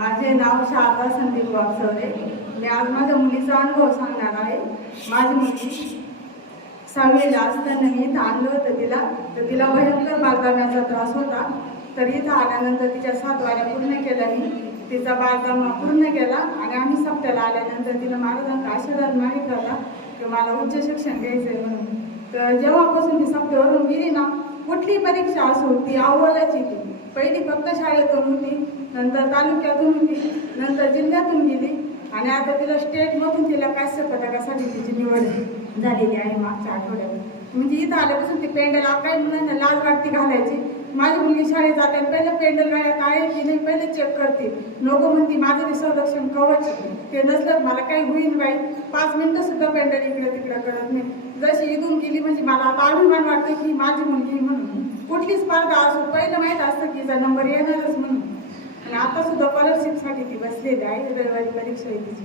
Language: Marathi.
माझे नाव शारदा संदीप वागसवरे. मी आज माझ्या मुलीचा अनुभव सांगणार आहे. माझी मुलगी 6वीला असताना मी इथं आणलं होतं तर तिला भयंकर बालकामाचा त्रास होता. तर इथं आल्यानंतर तिच्या 7 वाऱ्या पूर्ण केल्या. मी तिचा बालकामा पूर्ण केला आणि आम्ही सप्त्याला आल्यानंतर तिला महाराजांचा आशीर्वाद मागितला की मला उच्च शिक्षण घ्यायचं आहे म्हणून. तर जेव्हापासून ती सप्त्यावरून गेली ना, कुठली परीक्षा असो ती अव्वलच येते. पहिली फक्त शाळेतून होती, नंतर तालुक्यातून होती, नंतर जिल्ह्यातून गेली आणि आता तिला स्टेटमधून तिला कांस्य पदकासाठी तिची निवड झालेली आहे मागच्या आठवड्यात. म्हणजे इथं आल्यापासून ती पेंडल काही मुलांना लाल वाटती घालायची. माझी मुलगी शाळेत जाते आणि पहिलं पेंडल गाड्यात आहे की नाही पहिले चेक करते. नको म्हणती माझं संरक्षण कवच ते नसलं मला काही होईल बाई. 5 मिनिटं सुद्धा पेंडल इकडे तिकडे करत नाही. जशी इथून गेली म्हणजे मला आता अभिमान वाटते की माझी मुलगी म्हणून. कुठली स्पर्धा असो पहिलं माहीत असतं की तिचा नंबर येणारच म्हणून. आणि आता सुद्धा स्कॉलरशिपसाठी ती बसलेली आहे. रविवारी परीक्षा आहे तिची.